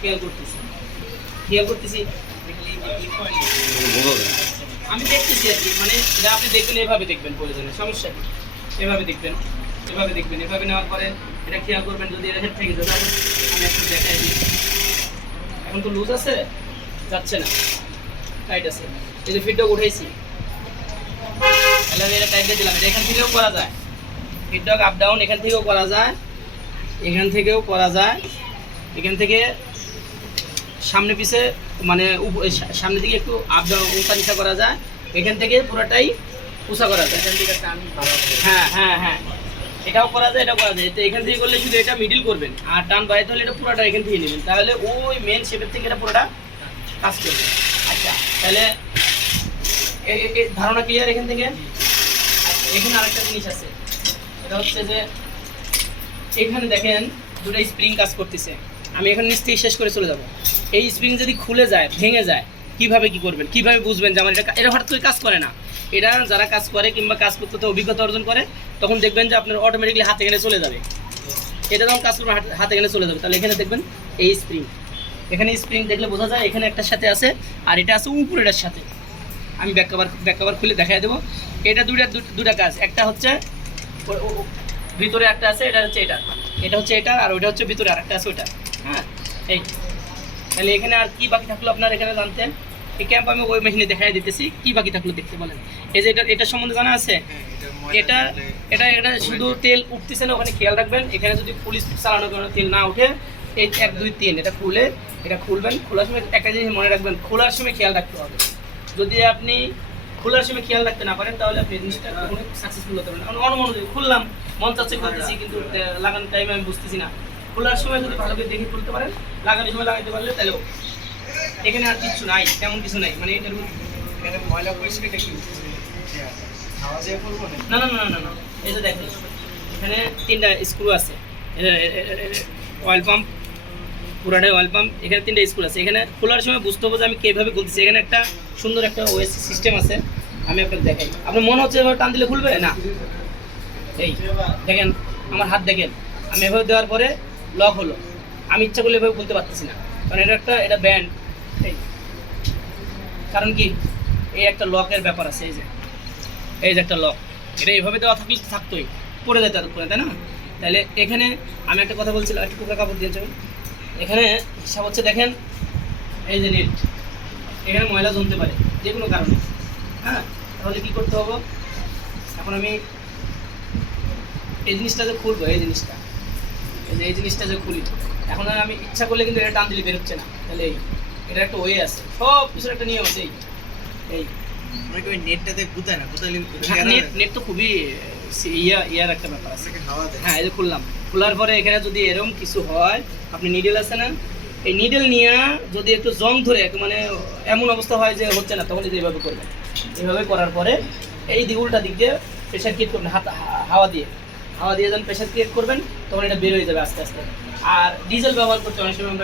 খেয়াল করতেছি আমি দেখতেছি আর কি, মানে এটা আপনি দেখবেন, এভাবে দেখবেন, প্রয়োজনে সমস্যা কি, এভাবে দেখবেন, এভাবে নেওয়ার পরে এটা খেয়াল করবেন। যদি এটা হেড থেকে যাবে, আমি একটু দেখাই দিই। এখন তো লুজ আছে, যাচ্ছে না, টাইট আছে। এই যে ফিডব্যাক উঠাইছি, তাহলে এটা টাইট দিয়ে দিলাম। এটা এখান থেকেও করা যায়, ফিডব্যাক আপ ডাউন এখান থেকেও করা যায়, এখান থেকেও করা যায়, এখান থেকে সামনে পিছে, মানে সামনের দিকে একটু আপ ডাউন উঁচা নিচা করা যায়, এখান থেকে পুরোটাই উঁচা করা যায়। হ্যাঁ, এটাও করা যায়, এটাও করা যায়। তো এখান থেকে করলে শুধু এটা মিডিল করবেন, আর টান বাড়াইতে হলে এটা পুরোটা এখান থেকে নেবেন, তাহলে ওই মেন শেপের থেকে এটা পুরোটা কাজ করবে। আচ্ছা, তাহলে ধারণা ক্লিয়ার এখান থেকে? এখানে আরেকটা জিনিস আছে, এটা হচ্ছে যে এখানে দেখেন দুটো স্প্রিং কাজ করতেছে। আমি এখন নিচ থেকে শেষ করে চলে যাব। এই স্প্রিং যদি খুলে যায়, ভেঙে যায়, কিভাবে কি করবেন, কিভাবে বুঝবেন যে আমার এটা হঠাৎ করে কাজ করে না। এটা যারা কাজ করে কিংবা কাজ করতে অভিজ্ঞতা অর্জন করে, তখন দেখবেন যে আপনার অটোমেটিকলি হাতে এখানে চলে যাবে। এটা যখন কাজ করবেন হাতে এখানে চলে যাবে। তাহলে এখানে দেখবেন এই স্প্রিং, এখানে স্প্রিং দেখলে বোঝা যায় এখানে একটার সাথে আছে, আর এটা আছে উপরেটার সাথে। আমি ব্যাক কভার খুলে দেখাই দেবো। এটা দুটা কাজ, একটা হচ্ছে ভিতরে একটা আছে, এটা হচ্ছে এটা হচ্ছে এটা, আর ওইটা হচ্ছে ভিতরে আর একটা আছে ওইটা। হ্যাঁ, এই তাহলে এখানে আর কি বাকি থাকলো আপনার এখানে জানতেন? এই ক্যাম্প আমি ওই মেশিনে দেখাই দিতেছি, কি বাকি থাকলো দেখতে বলেন। এই যে এটা সম্বন্ধে জানা আছে, এটা এটা এটা শুধু তেল উঠতেছে না, ওখানে খেয়াল রাখবেন। এখানে যদি পুলিশ চালানোর কারণে তেল না উঠে, এই 1 2 3 এটা খুলবেন। খোলার সময় একটা জিনিস মনে রাখবেন, খোলার সময় খেয়াল রাখতে হবে। যদি আপনি খোলার সময় খেয়াল রাখতে না পারেন, তাহলে আপনি জিনিসটা কখনো সাকসেসফুল হতে পারেন। অনমনোযোগী খুললাম, মন চাচ্ছে খুলতেছি, কিন্তু লাগানোর টাইমে আমি বুঝতেছি না। খোলার সময় যদি ভালো করে দেখে খুলতে পারেন, লাগানোর সময় লাগাইতে পারলে, তাহলে এখানে আর কিছু নাই, তেমন কিছু নাই। মানে এটার ময়লা পরিষ্কারটা কি না, এই যে দেখেন এখানে 3টা স্ক্রু আছে, অয়েল পাম্প, পুরাটাই অয়েল পাম্প। এখানে 3টা স্ক্রু আছে। এখানে খোলার সময় বুঝতে হবে যে আমি কীভাবে খুলতেছি। এখানে একটা সুন্দর একটা ওএস সিস্টেম আছে, আমি আপনাকে দেখাই। আপনার মনে হচ্ছে এভাবে টান দিলে খুলবে না? এই দেখেন আমার হাত, দেখেন আমি এভাবে দেওয়ার পরে লক হলো। আমি ইচ্ছা করলে এভাবে খুলতে পারতেছি না, কারণ এটা ব্যান্ড। এই কারণ কি, এই একটা লকের ব্যাপার আছে। এই যে একটা লক, এটা এইভাবে দেওয়া থাকলে থাকতোই, পড়ে যেত করে, তাই না? তাহলে এখানে আমি একটা কথা বলছিলাম, একটু টুকরা কাপড় দিয়ে যাবেন। এখানে হিসাব হচ্ছে, দেখেন এই যে নেট, এখানে ময়লা জমতে পারে যে কোনো কারণে। হ্যাঁ, তাহলে কী করতে হবে? এখন আমি এই জিনিসটা যে খুলবো, এই জিনিসটা যে খুলি, এখন আমি ইচ্ছা করলে কিন্তু এটা টান দিলে বেরোচ্ছে না। তাহলে এটা একটা ওয়ে আছে, সব কিছুর একটা নিয়ম আছে। এই নেট তো খুবই ইয়ার একটা ব্যাপার আছে। হ্যাঁ, এই যে খুললাম, খোলার পরে এখানে যদি এরকম কিছু হয়, আপনি নিডেল আছে না, এই নিডেল নিয়ে যদি একটু জং ধরে, মানে এমন অবস্থা হয় যে হচ্ছে না, তখন এইভাবে করবেন। এইভাবে করার পরে এই উল্টা দিক দিয়ে প্রেশার ক্রিয়েট করবেন, হাওয়া দিয়ে যখন প্রেশার ক্রিয়েট করবেন, তখন এটা বের হয়ে যাবে আস্তে আস্তে। আর ডিজেল ব্যবহার করতে অনেক সময় আমরা